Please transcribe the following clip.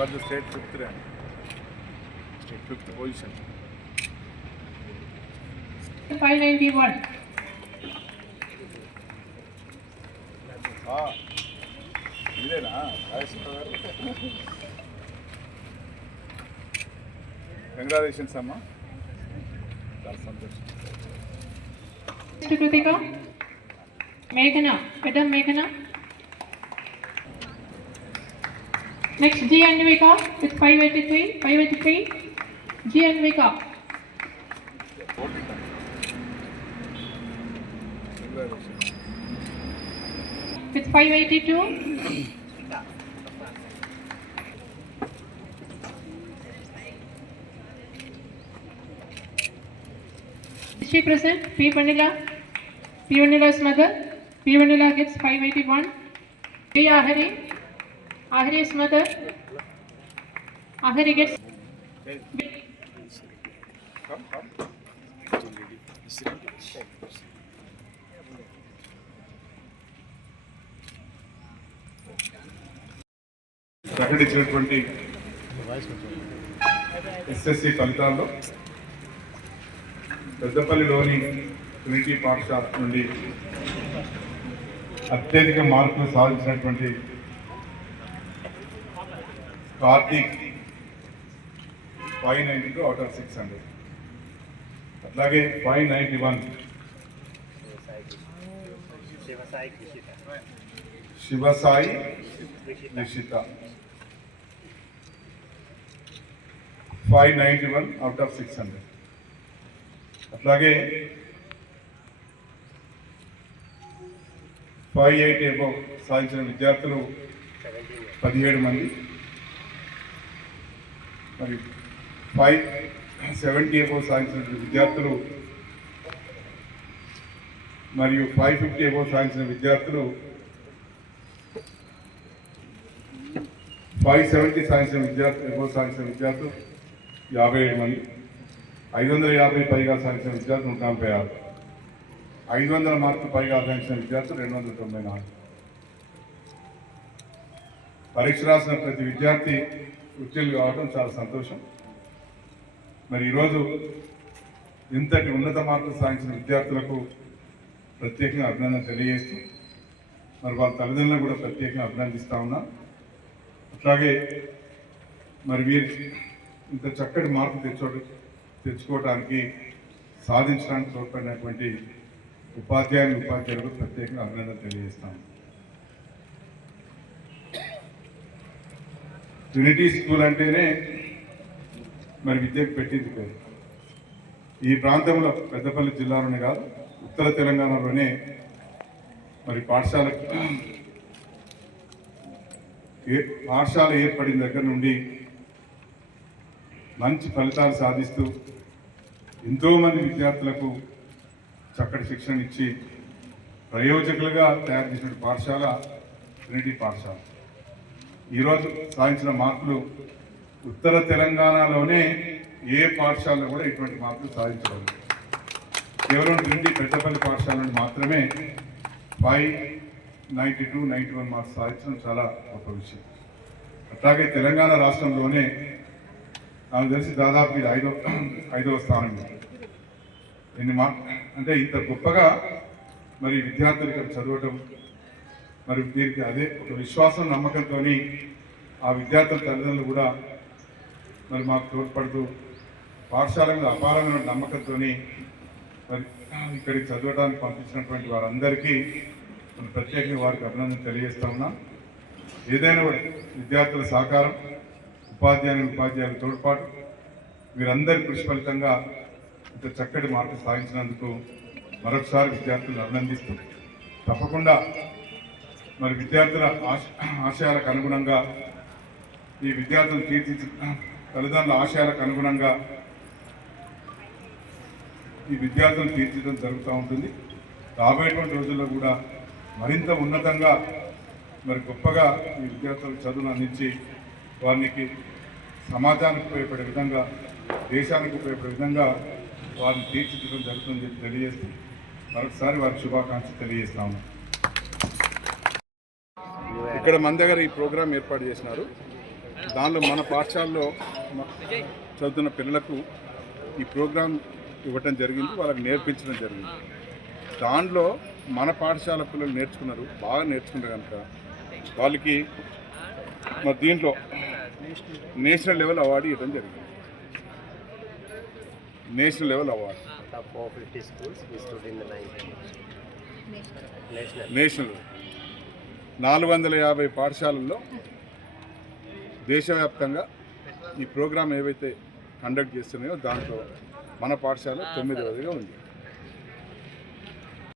got the state 5th rank, state 5th position. 591. ఇదేనా congratulations అమ్మా, చాలా సంతోషం. Kritika, Meghana, Madam Meghana. Next G Anvika with 583, G Anvika. With 582. Is she present? P. Vanilla. P. Vanilla's mother. P. Vanilla gets 581. P. Ahari. Ahari's mother. Ahari gets. ప్రకటించినటువంటి SSC ఫలితాల్లో పెద్దపల్లిలోని Trinity పాఠశాల నుండి అత్యధిక మార్కులు సాధించినటువంటి కార్తీక్ 592 out of 600. అట్లాగే 591 శివసాయి నిషిత 591 out of 600. అట్లాగే 580 above సాధించిన విద్యార్థులు 17 మంది, మరి 570 above సాధించిన విద్యార్థులు మరియు 550 above సాధించిన విద్యార్థులు 570 సాధించిన above సాధించిన విద్యార్థులు 57 మంది, 550 పైగా సాధించిన విద్యార్థులు 146, 500 మార్కులు పైగా సాధించిన విద్యార్థులు 294. పరీక్ష రాసిన ప్రతి విద్యార్థి ఉత్తీర్ణులు కావడం చాలా సంతోషం. మరి ఈరోజు ఇంతటి ఉన్నత మార్కులు సాధించిన విద్యార్థులకు ప్రత్యేకంగా అభినందన తెలియజేస్తూ మరి వాళ్ళ తల్లిదండ్రులను కూడా ప్రత్యేకంగా అభినందిస్తూ ఉన్నా. అట్లాగే మరి వీరు ఇంత చక్కటి మార్పు తెచ్చుకోవడానికి సాధించడానికి తోడ్పడినటువంటి ఉపాధ్యాయులకు ప్రత్యేకంగా అభినందన తెలియజేస్తాను. ట్రినిటీ స్కూల్ అంటేనే మరి విద్యకు పెట్టింది పేరు. ఈ ప్రాంతంలో పెద్దపల్లి జిల్లాలోనే కాదు, ఉత్తర తెలంగాణలోనే మరి పాఠశాల ఏర్పడిన దగ్గర నుండి మంచి ఫలితాలు సాధిస్తూ ఎంతోమంది విద్యార్థులకు చక్కటి శిక్షణ ఇచ్చి ప్రయోజకులుగా తయారు చేసిన పాఠశాల ట్రినిటీ పాఠశాల. ఈరోజు సాధించిన మార్కులు ఉత్తర తెలంగాణలోనే ఏ పాఠశాలలో కూడా ఇటువంటి మార్కులు సాధించలేదు. కేవలం ట్రినిటీ పెద్దపల్లి పాఠశాల నుండి మాత్రమే 592, 91 మార్క్స్ సాధించడం చాలా గొప్ప విషయం. అట్లాగే తెలంగాణ రాష్ట్రంలోనే నాకు తెలిసి దాదాపు ఇది ఐదవ స్థానం. అంటే ఇంత గొప్పగా మరి విద్యార్థులు ఇక్కడ చదవటం, మరి దీనికి అదే ఒక విశ్వాసం నమ్మకంతో ఆ విద్యార్థుల తల్లిదండ్రులు కూడా మరి మాకు తోడ్పడుతూ పాఠశాల మీద అపారమైన నమ్మకంతో మరి ఇక్కడికి చదవడానికి పంపించినటువంటి వారందరికీ ప్రత్యేకంగా వారికి అభినందన తెలియజేస్తా ఉన్నాం. ఏదైనా విద్యార్థుల సహకారం, ఉపాధ్యాయుల తోడ్పాటు, వీరందరి కృషి ఫలితంగా ఇంత చక్కటి మార్కులు సాధించినందుకు మరొకసారి విద్యార్థులను అభినందిస్తూ తప్పకుండా మరి విద్యార్థుల ఆశయాలకు అనుగుణంగా ఈ విద్యార్థులు తల్లిదండ్రుల ఆశయాలకు అనుగుణంగా ఈ విద్యార్థులు తీర్చిదిద్దడం జరుగుతూ ఉంటుంది. రాబోయేటువంటి రోజుల్లో కూడా మరింత ఉన్నతంగా మరి గొప్పగా ఈ విద్యార్థులకు చదువును అందించి వారికి సమాజానికి ఉపయోగపడే విధంగా, దేశానికి ఉపయోగపడే విధంగా వారిని తీర్చిదిద్దడం జరుగుతుందని చెప్పి తెలియజేస్తూ మరొకసారి వారికి శుభాకాంక్షలు తెలియజేస్తాము. ఇక్కడ మన దగ్గర ఈ ప్రోగ్రాం ఏర్పాటు చేసినారు. దానిలో మన పాఠశాలలో చదువుతున్న పిల్లలకు ఈ ప్రోగ్రాం ఇవ్వటం జరిగింది, వాళ్ళకి నేర్పించడం జరిగింది. దానిలో మన పాఠశాల పిల్లలు నేర్చుకున్నారు, బాగా నేర్చుకున్నారు కనుక వాళ్ళకి మరి దీంట్లో నేషనల్ లెవెల్ అవార్డు ఇవ్వడం జరిగింది. National level award, Top 450 schools, we stood in the 9th. National. National 450 పాఠశాలల్లో దేశవ్యాప్తంగా ఈ ప్రోగ్రాం ఏవైతే కండక్ట్ చేస్తున్నాయో దాంట్లో మన పాఠశాల 9వదిగా ఉంది.